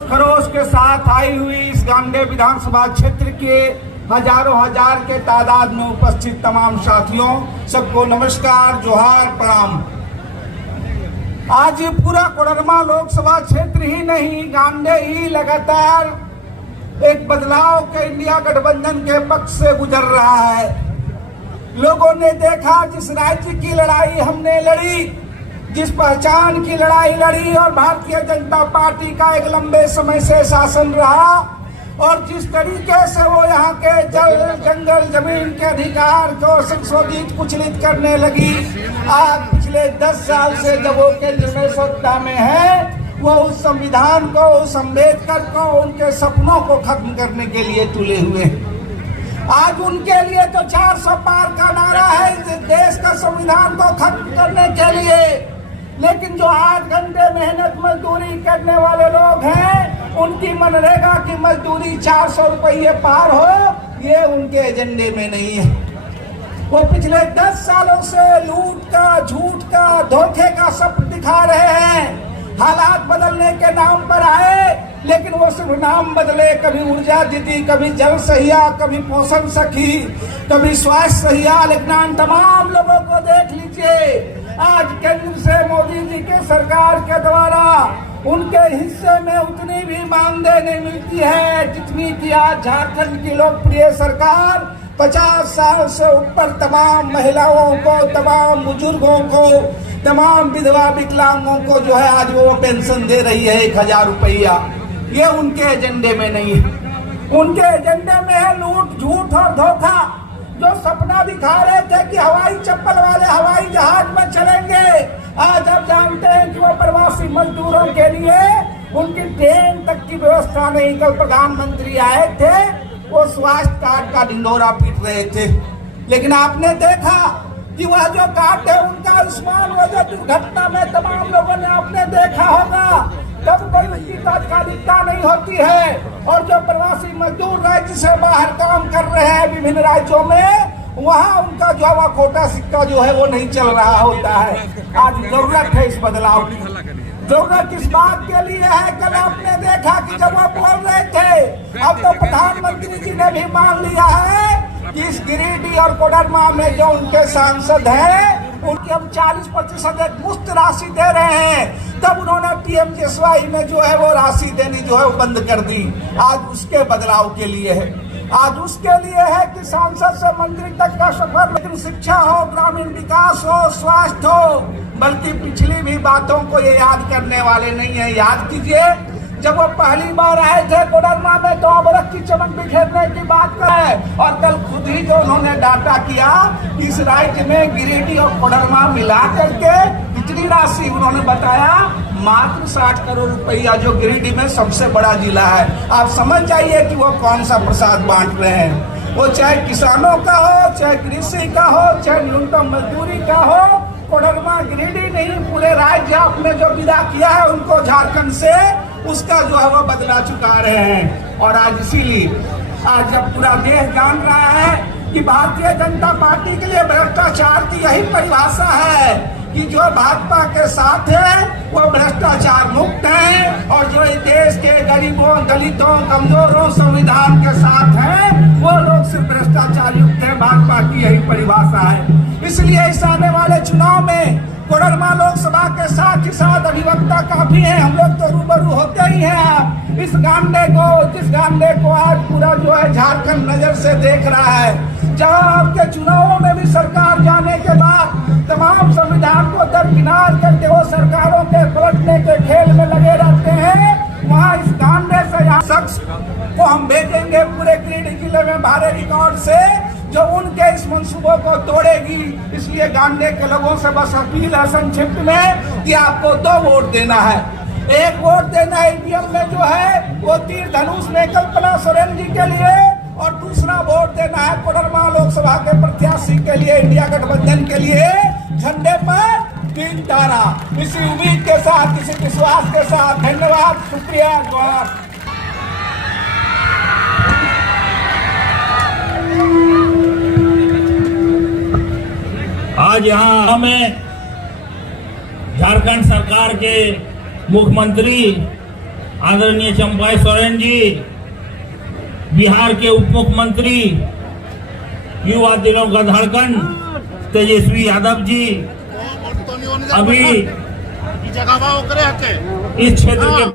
खरोश के साथ आई हुई इस गांडे विधानसभा क्षेत्र के हजारों हजार के तादाद में उपस्थित तमाम साथियों, सबको नमस्कार, जोहार, प्रणाम। आज पूरा कोडरमा लोकसभा क्षेत्र ही नहीं, गांडे ही लगातार एक बदलाव के इंडिया गठबंधन के पक्ष से गुजर रहा है। लोगों ने देखा जिस राज्य की लड़ाई हमने लड़ी, जिस पहचान की लड़ाई लड़ी और भारतीय जनता पार्टी का एक लंबे समय से शासन रहा और जिस तरीके से वो यहाँ के जल जंगल जमीन के अधिकार को संशोधित कुचलित करने लगी, आज पिछले 10 साल से जब वो केंद्र में सत्ता में है, वो उस संविधान को, उस अम्बेडकर को, उनके सपनों को खत्म करने के लिए तुले हुए। आज उनके लिए तो 400 पार का नारा है देश का संविधान को खत्म करने के लिए, लेकिन जो 8 घंटे मेहनत मजदूरी करने वाले लोग हैं, उनकी मनरेगा की मजदूरी 400 रुपये पार हो, ये उनके एजेंडे में नहीं है। वो पिछले 10 सालों से लूट का, झूठ का, धोखे का सपन दिखा रहे हैं। हालात बदलने के नाम पर आए, लेकिन वो सिर्फ नाम बदले। कभी ऊर्जा दीदी, कभी जल सहिया, कभी पोषण सखी, कभी स्वास्थ्य सहिया, लेकिन तमाम लोगों को देख लीजिए, आज केंद्र से मोदी जी के सरकार के द्वारा उनके हिस्से में उतनी भी मानदेय नहीं मिलती है जितनी कि आज झारखंड की लोकप्रिय सरकार 50 साल से ऊपर तमाम महिलाओं को, तमाम बुजुर्गों को, तमाम विधवा विकलांगों को जो है आज वो पेंशन दे रही है 1000 रुपया। ये उनके एजेंडे में नहीं है। उनके एजेंडे में है लूट, झूठ और धोखा। जो सपना दिखा रहे थे कि हवाई चप्पल वाले हवाई जहाज में चलेंगे, आज आप जानते हैं कि वो प्रवासी मजदूरों के लिए उनकी ट्रेन तक की व्यवस्था नहीं। कल प्रधानमंत्री आए थे, वो स्वास्थ्य कार्ड का ढिंढोरा पीट रहे थे, लेकिन आपने देखा कि वह जो कार्ड है उनका आयुष्मान, वो जो दुर्घटना में तमाम लोगों ने आपने देखा होगा, तब कोई उसकी तात्कालिकता नहीं होती है। और जो प्रवासी मजदूर राज्य से बाहर काम कर रहे हैं विभिन्न राज्यों में, वहाँ उनका जो है खोटा सिक्का जो है वो नहीं चल रहा होता है। आज जरूरत है इस बदलाव की। जरूरत इस बात के लिए है, कल आपने देखा कि जब वो बोल रहे थे, अब तो प्रधानमंत्री जी ने भी मान लिया है कि इस गिरिडीह और कोडरमा में जो उनके सांसद हैं, उनकी हम 40% एक मुफ्त राशि दे रहे हैं। तब उन्होंने पीएमजीएसवाई में जो है वो राशि देनी जो है वो बंद कर दी। आज उसके बदलाव के लिए है, आज उसके लिए है कि सांसद से मंत्री तक का सफर, लेकिन शिक्षा हो, ग्रामीण विकास हो, स्वास्थ्य हो, बल्कि पिछली भी बातों को ये याद करने वाले नहीं है। याद कीजिए, जब वो पहली बार आए थे कोडरमा में तो अबरख की चमक बिखेरने की बात करें, और कल खुद ही जो उन्होंने डाटा किया कि इस राज्य में गिरिडीह और कोडरमा मिला करके इतनी राशि उन्होंने बताया मात्र 60 करोड़ रुपया, जो गिरिडीह में सबसे बड़ा जिला है। आप समझ जाइए कि वो कौन सा प्रसाद बांट रहे हैं। वो चाहे किसानों का हो, चाहे कृषि का हो, चाहे न्यूनतम मजदूरी का हो, कोडरमा गिरिडीह नहीं पूरे राज्य आपने जो विदा किया है उनको झारखंड से, उसका जो है वो बदला चुका रहे हैं। और आज इसीलिए आज जब पूरा देश जान रहा है कि भारतीय जनता पार्टी के लिए भ्रष्टाचार की यही परिभाषा है कि जो भाजपा के साथ है वो भ्रष्टाचार मुक्त है, और जो देश के गरीबों, दलितों, कमजोरों, संविधान के साथ हैं, वो लोग सिर्फ भ्रष्टाचार युक्त है। भाजपा की यही परिभाषा है। इसलिए इस आने वाले चुनाव में कोडरमा लोकसभा के साथ ही साथ अधिवक्ता काफी है, हम लोग तो रूबरू होते ही हैं। इस गांडे को, जिस गांडे को आज पूरा जो है झारखंड नजर से देख रहा है, जहां आपके चुनावों में भी सरकार जाने के बाद तमाम संविधान को दरकिनार करके वो सरकारों के पलटने के खेल में लगे रहते हैं, वहाँ इस गांडे से यहाँ शख्स को हम भेजेंगे पूरे गिरिडीह जिले में भारे रिकॉर्ड से, जो उनके इस मंसूबों को तोड़ेगी। इसलिए गांडे के लोगों से बस अपील है संक्षिप्त में कि आपको 2 वोट देना है। एक वोट देना है ईवीएम में जो है वो तीर धनुष में कल्पना सोरेन जी के लिए, और दूसरा वोट देना है कोडरमा लोकसभा के प्रत्याशी के लिए, इंडिया गठबंधन के लिए, झंडे पर 3 तारा। इसी उम्मीद के साथ, इसी विश्वास के साथ धन्यवाद, शुक्रिया, जोहार। आज यहाँ हमें झारखंड सरकार के मुख्यमंत्री आदरणीय चंपाई सोरेन जी, बिहार के उप मुख्यमंत्री, युवा दिलों का धड़कन तेजस्वी यादव जी, अभी इस क्षेत्र के